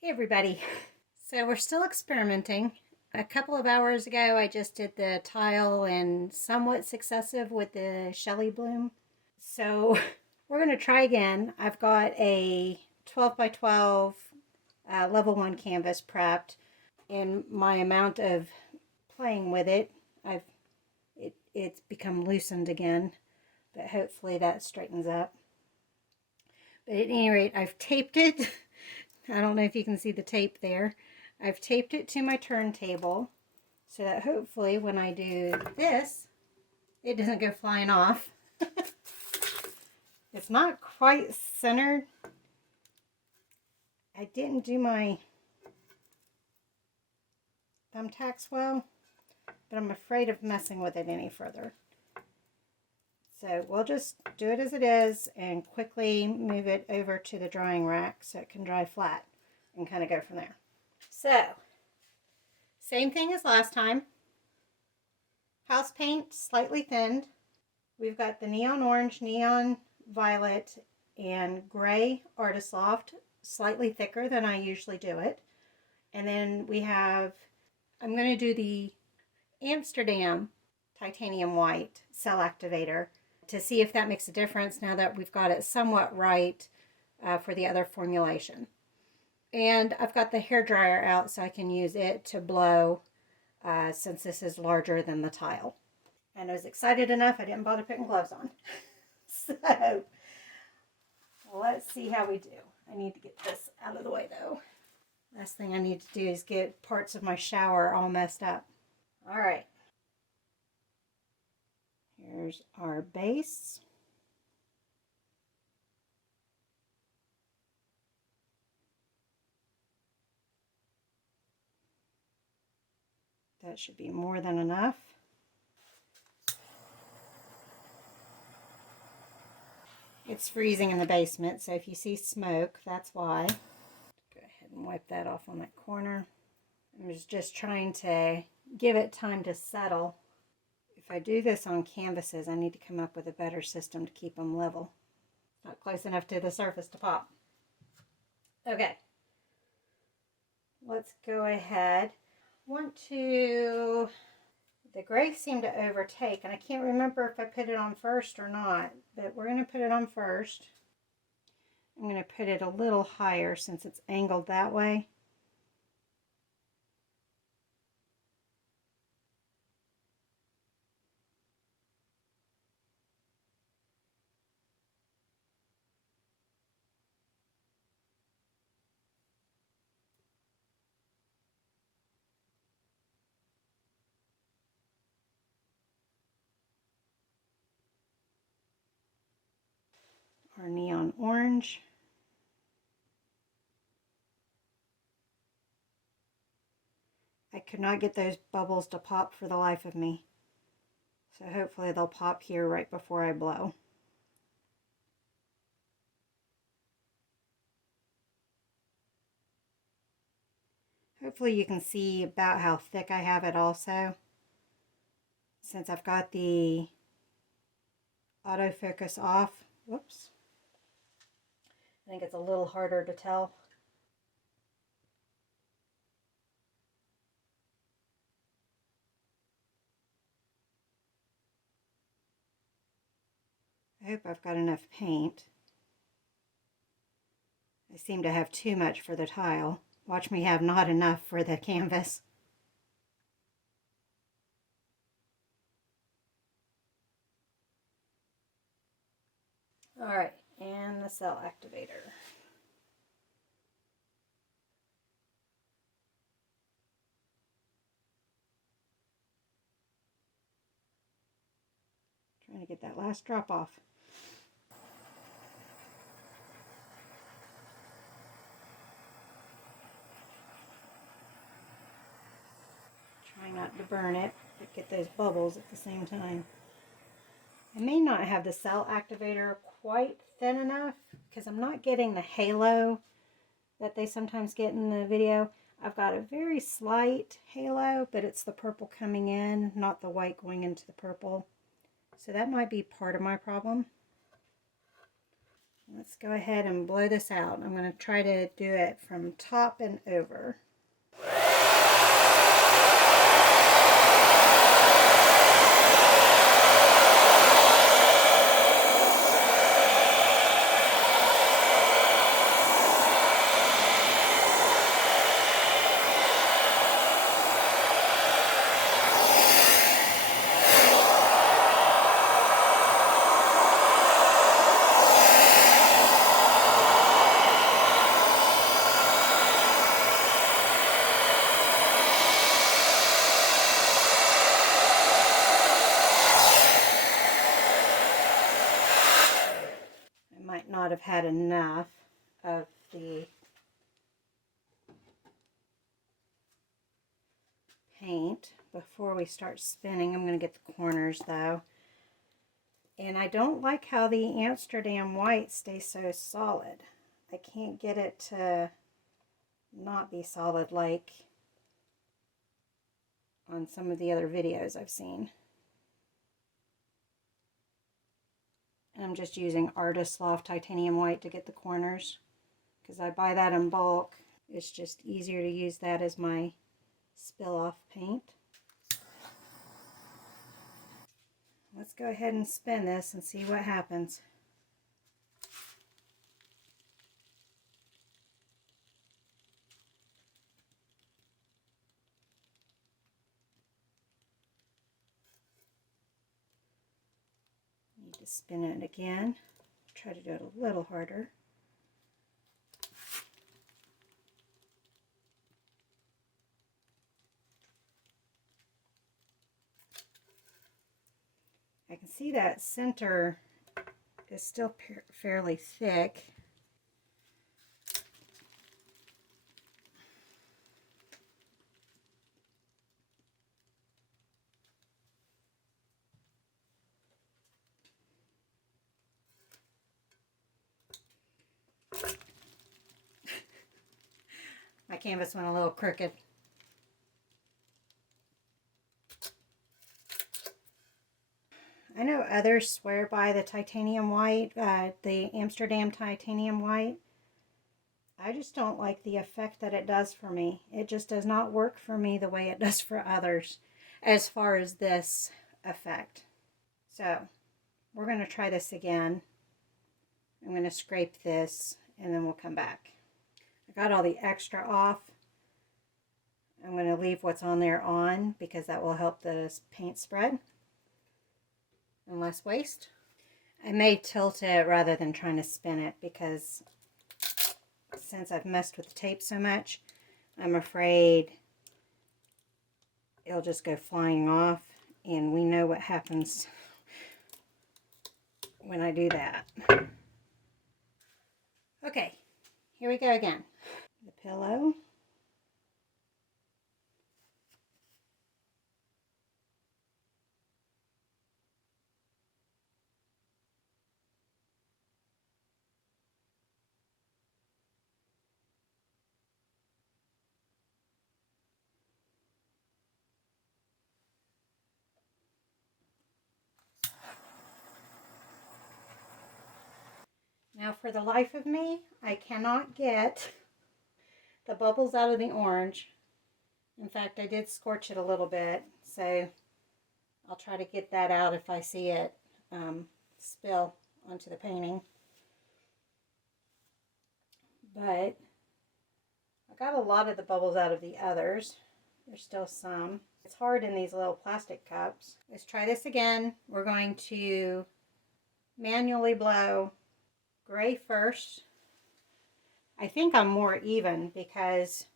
Hey everybody. So we're still experimenting. A couple of hours ago I just did the tile and somewhat successive with the Shelee Bloom. So we're going to try again. I've got a 12 by 12 level 1 canvas prepped, and my amount of playing with it, it's become loosened again, but hopefully that straightens up. But at any rate, I've taped it. I don't know if you can see the tape there. I've taped it to my turntable so that hopefully when I do this, it doesn't go flying off. It's not quite centered. I didn't do my thumbtacks well, but I'm afraid of messing with it any further. So we'll just do it as it is and quickly move it over to the drying rack so it can dry flat and kind of go from there. So, same thing as last time. House paint, slightly thinned. We've got the neon orange, neon violet, and gray Artist Loft, slightly thicker than I usually do it. And then we have, I'm going to do the Amsterdam titanium white cell activator to see if that makes a difference now that we've got it somewhat right for the other formulation. And I've got the hair dryer out so I can use it to blow since this is larger than the tile. And I was excited enough I didn't bother putting gloves on. So let's see how we do. I need to get this out of the way though. Last thing I need to do is get parts of my shower all messed up. All right. Here's our base. That should be more than enough. It's freezing in the basement, so if you see smoke, that's why. Go ahead and wipe that off on that corner. I'm just trying to give it time to settle. If I do this on canvases, I need to come up with a better system to keep them level. Not close enough to the surface to pop. Okay. Let's go ahead. The gray seemed to overtake, and I can't remember if I put it on first or not, but we're going to put it on first. I'm going to put it a little higher since it's angled that way. Our neon orange. I could not get those bubbles to pop for the life of me. So hopefully they'll pop here right before I blow. Hopefully you can see about how thick I have it also. Since I've got the autofocus off. Whoops. I think it's a little harder to tell. I hope I've got enough paint. I seem to have too much for the tile. Watch me have not enough for the canvas. Alright, and the cell activator. Trying to get that last drop off. Trying not to burn it, but get those bubbles at the same time. I may not have the cell activator quite thin enough because I'm not getting the halo that they sometimes get in the video. I've got a very slight halo, but it's the purple coming in, not the white going into the purple. So that might be part of my problem. Let's go ahead and blow this out. I'm going to try to do it from top and over. Might not have had enough of the paint before we start spinning. I'm going to get the corners though. And I don't like how the Amsterdam white stays so solid. I can't get it to not be solid like on some of the other videos I've seen. And I'm just using Artist Loft titanium white to get the corners because I buy that in bulk. It's just easier to use that as my spill off paint. Let's go ahead and spin this and see what happens. Need to spin it again. Try to do it a little harder. I can see that center is still fairly thick. My canvas went a little crooked. I know others swear by the titanium white, the Amsterdam titanium white. I just don't like the effect that it does for me. It just does not work for me the way it does for others as far as this effect. So we're going to try this again. I'm going to scrape this and then we'll come back. I got all the extra off. I'm going to leave what's on there on because that will help the paint spread and less waste. I may tilt it rather than trying to spin it because since I've messed with the tape so much, I'm afraid it'll just go flying off, and we know what happens when I do that. Okay, here we go again. The pillow. Now for the life of me, I cannot get the bubbles out of the orange. In fact, I did scorch it a little bit, so I'll try to get that out if I see it spill onto the painting. But I got a lot of the bubbles out of the others. There's still some. It's hard in these little plastic cups. Let's try this again. We're going to manually blow gray first. I think I'm more even because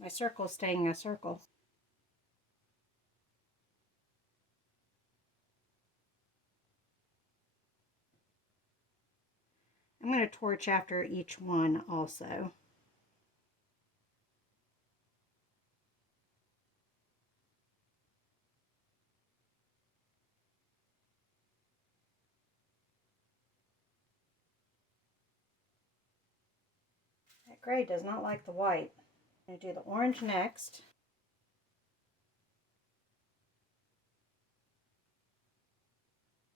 my circle's staying a circle. I'm going to torch after each one also. That gray does not like the white. I'm going to do the orange next.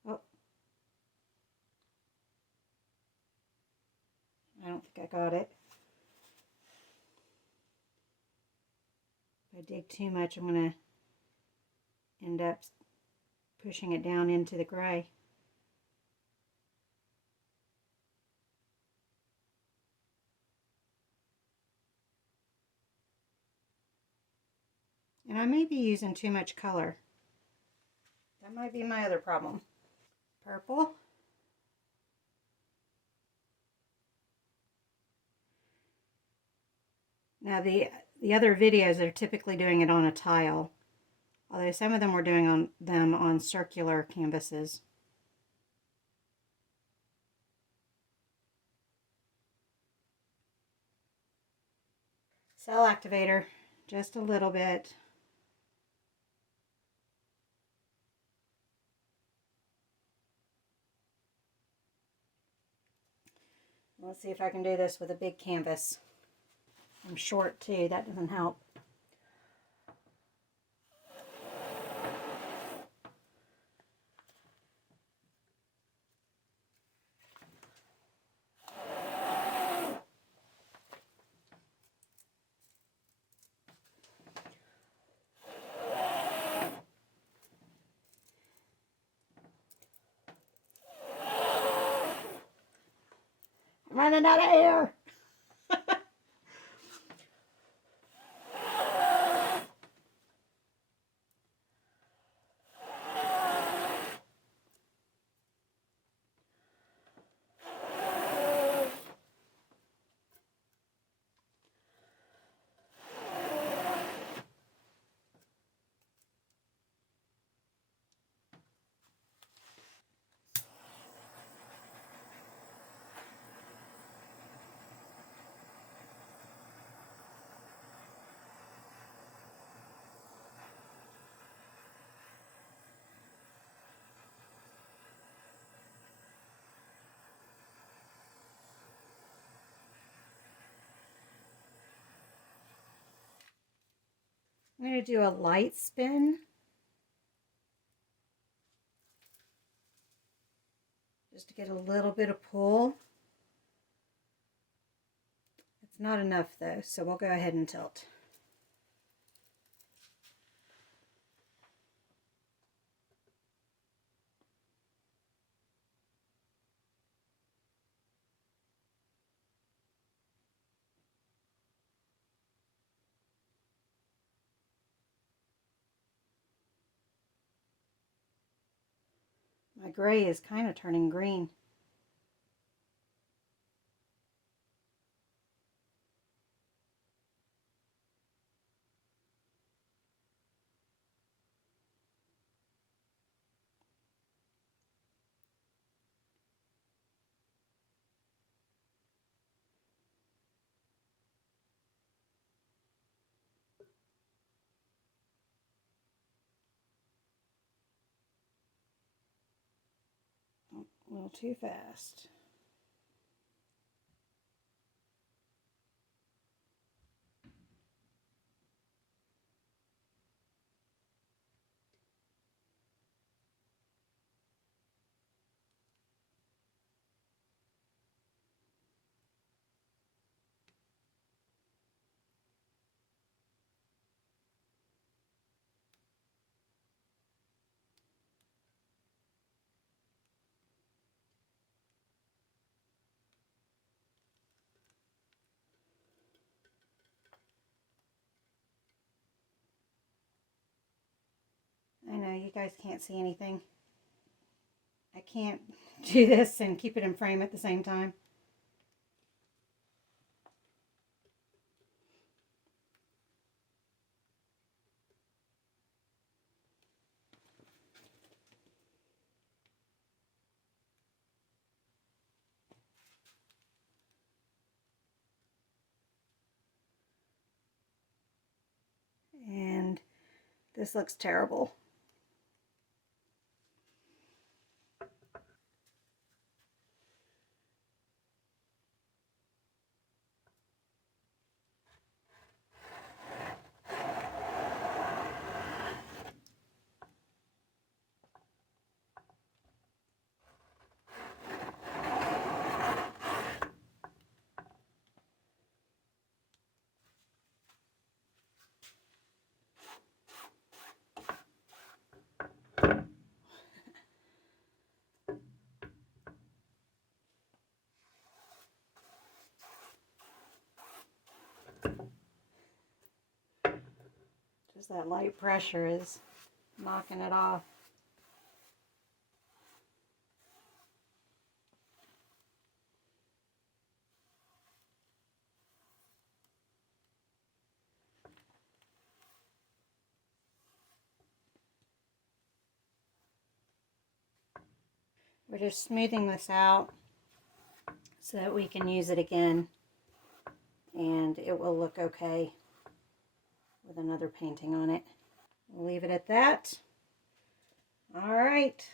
Oh. I don't think I got it. If I dig too much, I'm going to end up pushing it down into the gray. And I may be using too much color. That might be my other problem. Purple. Now the other videos are typically doing it on a tile, although some of them were doing them on circular canvases. Cell activator, just a little bit. Let's see if I can do this with a big canvas. I'm short too, that doesn't help. I'm running out of air. I'm going to do a light spin. Just to get a little bit of pull. It's not enough though, so we'll go ahead and tilt. My gray is kind of turning green. A little too fast. I know you guys can't see anything. I can't do this and keep it in frame at the same time. And this looks terrible. Just that light pressure is knocking it off. We're just smoothing this out so that we can use it again and it will look okay with another painting on it. We'll leave it at that. All right,